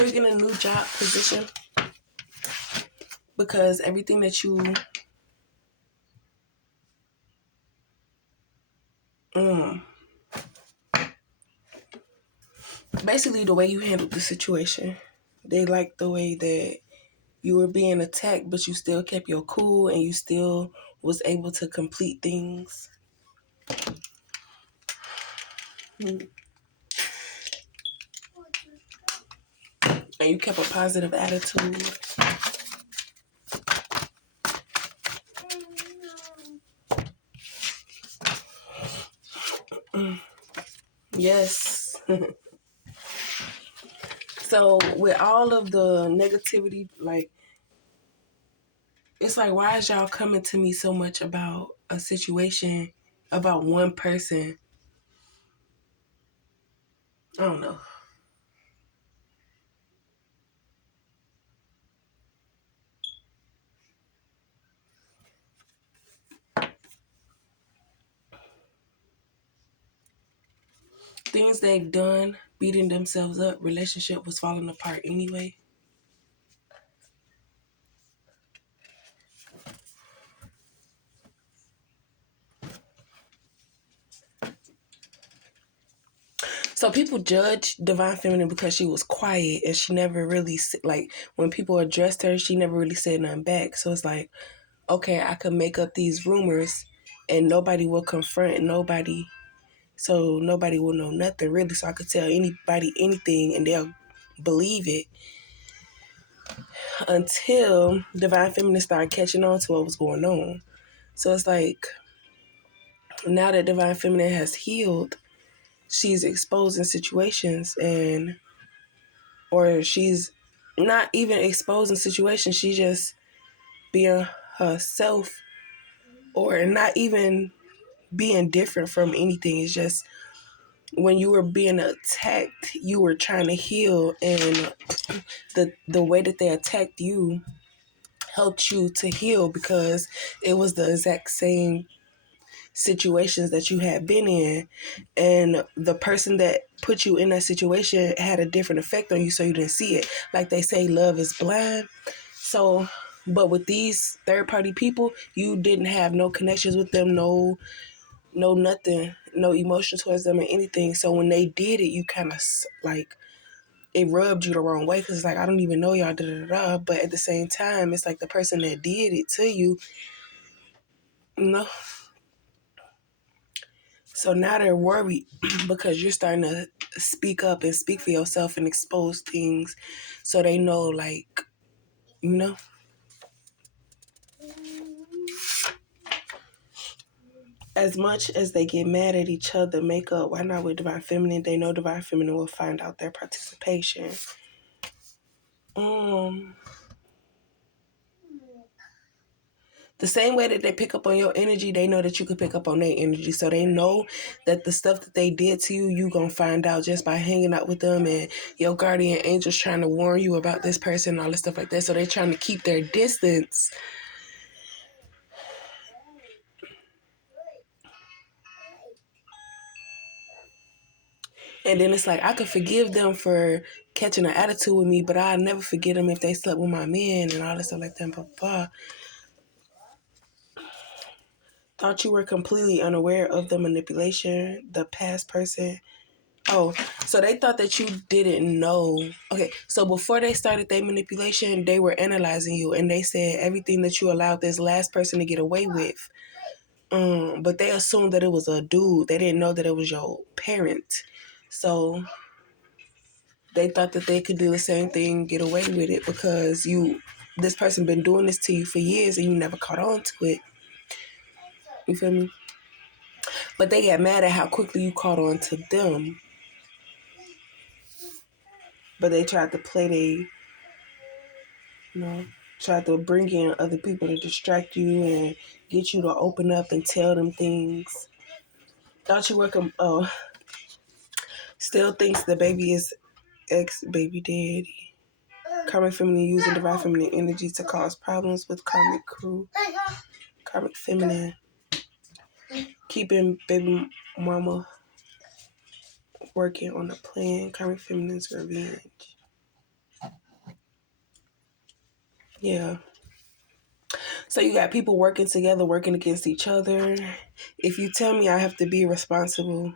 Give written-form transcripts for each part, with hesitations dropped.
before you get a new job position, because everything that you basically the way you handled the situation, they liked the way that you were being attacked, but you still kept your cool and you still was able to complete things. And you kept a positive attitude. Yes. So with all of the negativity, like, it's like, why is y'all coming to me so much about a situation, about one person? I don't know. Things they've done, beating themselves up, relationship was falling apart anyway. So people judge Divine Feminine because she was quiet and she never really, like, when people addressed her, she never really said nothing back. So it's like, okay, I could make up these rumors and nobody will confront nobody. So nobody will know nothing really. So I could tell anybody anything and they'll believe it, until Divine Feminine started catching on to what was going on. So it's like, now that Divine Feminine has healed, she's exposing situations, and or she's not even exposing situations, she's just being herself, or not even being different from anything. It's just, when you were being attacked, you were trying to heal, and the way that they attacked you helped you to heal, because it was the exact same situations that you had been in, and the person that put you in that situation had a different effect on you, so you didn't see it. Like they say, love is blind. So, but with these third party people, you didn't have no connections with them, no nothing, no emotion towards them or anything. So when they did it, you kind of like, it rubbed you the wrong way, because it's like, I don't even know y'all, da da da. But at the same time, it's like the person that did it to you, you know. So now they're worried because you're starting to speak up and speak for yourself and expose things, so they know, like, you know. As much as they get mad at each other, make up, why not with Divine Feminine? They know Divine Feminine will find out their participation. The same way that they pick up on your energy, they know that you can pick up on their energy. So they know that the stuff that they did to you, you going to find out just by hanging out with them, and your guardian angels trying to warn you about this person and all this stuff like that. So they're trying to keep their distance. And then it's like, I could forgive them for catching an attitude with me, but I'll never forget them if they slept with my man and all this stuff like that. Blah, blah. Thought you were completely unaware of the manipulation, the past person. Oh, so they thought that you didn't know. Okay, so before they started their manipulation, they were analyzing you, and they said everything that you allowed this last person to get away with. But they assumed that it was a dude. They didn't know that it was your parent. So they thought that they could do the same thing, get away with it, because this person been doing this to you for years and you never caught on to it. You feel me? But they got mad at how quickly you caught on to them. But they tried to tried to bring in other people to distract you and get you to open up and tell them things. Thought you were still thinks the baby is ex-baby daddy. Karmic Feminine using Divine Feminine energy to cause problems with Karmic crew. Karmic Feminine keeping baby mama working on a plan. Karmic Feminine's revenge. Yeah. So you got people working together, working against each other. If you tell me I have to be responsible,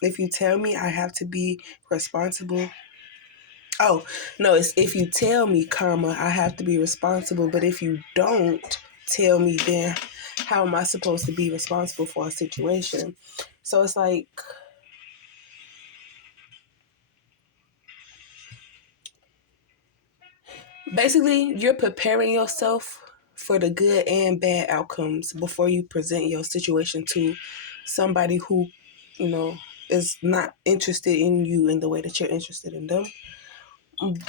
if you tell me I have to be responsible, oh, no, it's if you tell me, comma, I have to be responsible, but if you don't tell me, then how am I supposed to be responsible for a situation? So it's like, basically, you're preparing yourself for the good and bad outcomes before you present your situation to somebody who, you know, is not interested in you in the way that you're interested in them.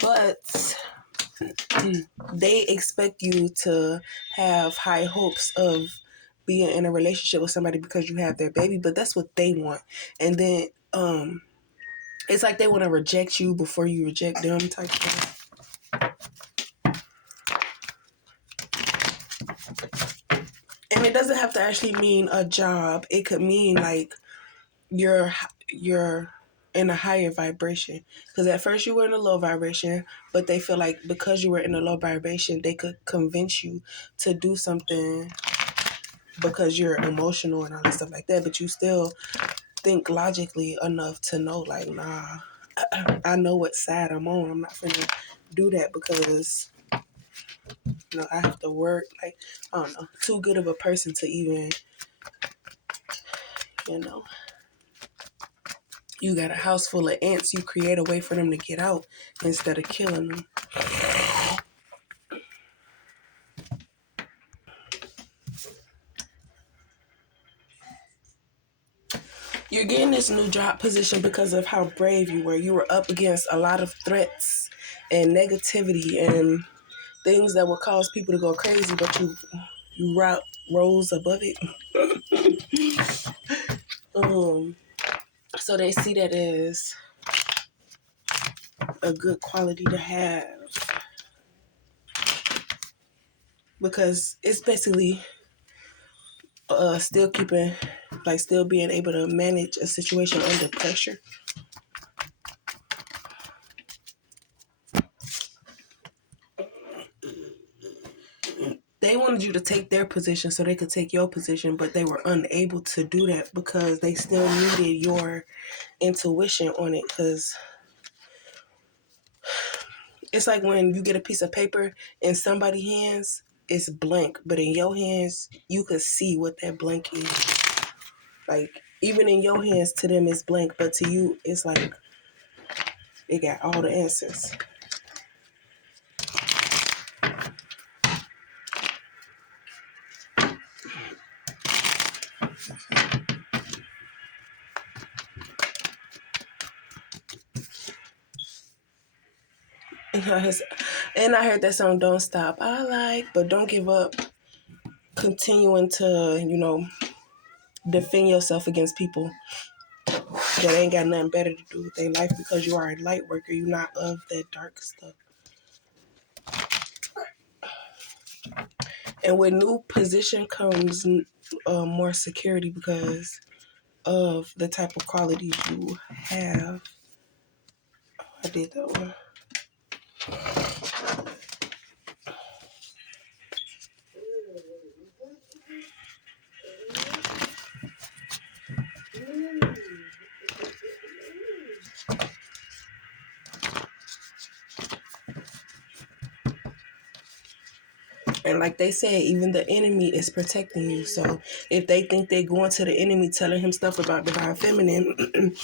But they expect you to have high hopes of being in a relationship with somebody because you have their baby, but that's what they want. And then it's like they want to reject you before you reject them type thing. And it doesn't have to actually mean a job. It could mean like you're you're in a higher vibration, because at first you were in a low vibration, but they feel like because you were in a low vibration they could convince you to do something because you're emotional and all that stuff like that, but you still think logically enough to know like, nah, I know what side I'm on. I'm not gonna do that because I have to work. Like, I don't know, too good of a person to even, you know you got a house full of ants, you create a way for them to get out instead of killing them. You're getting this new job position because of how brave you were. You were up against a lot of threats and negativity and things that would cause people to go crazy, but you rose above it. So they see that as a good quality to have, because it's basically still keeping, like, still being able to manage a situation under pressure. They wanted you to take their position so they could take your position, but they were unable to do that because they still needed your intuition on it. Because it's like when you get a piece of paper in somebody's hands, it's blank, but in your hands, you could see what that blank is. Like, even in your hands, to them, it's blank, but to you, it's like it got all the answers. And I heard that song, Don't Stop. I like, but don't give up. Continuing to, defend yourself against people that ain't got nothing better to do with their life, because you are a light worker. You're not of that dark stuff. And with new position comes more security because of the type of qualities you have. Oh, I did that one. And like they said, even the enemy is protecting you. So if they think they're going to the enemy telling him stuff about divine feminine,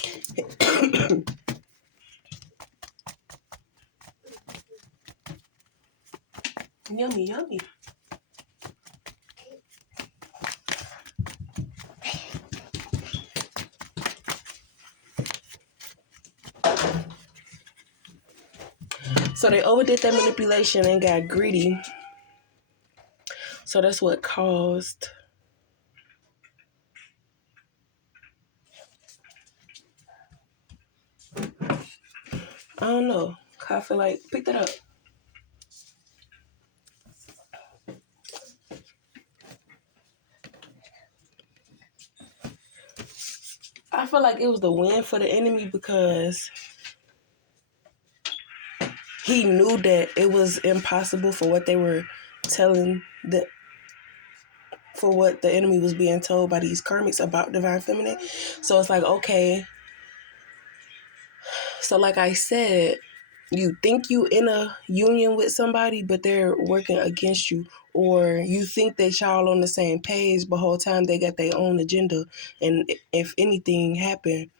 yummy, yummy. So they overdid that manipulation and got greedy. So that's what caused. I don't know. I feel like pick that up. I feel like it was the win for the enemy because he knew that it was impossible for what they were telling for what the enemy was being told by these karmics about divine feminine. So it's like, okay, so like I said, you think you in a union with somebody, but they're working against you. Or you think that y'all on the same page, but whole time they got their own agenda. And if anything happened,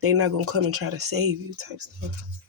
they not gonna come and try to save you type stuff.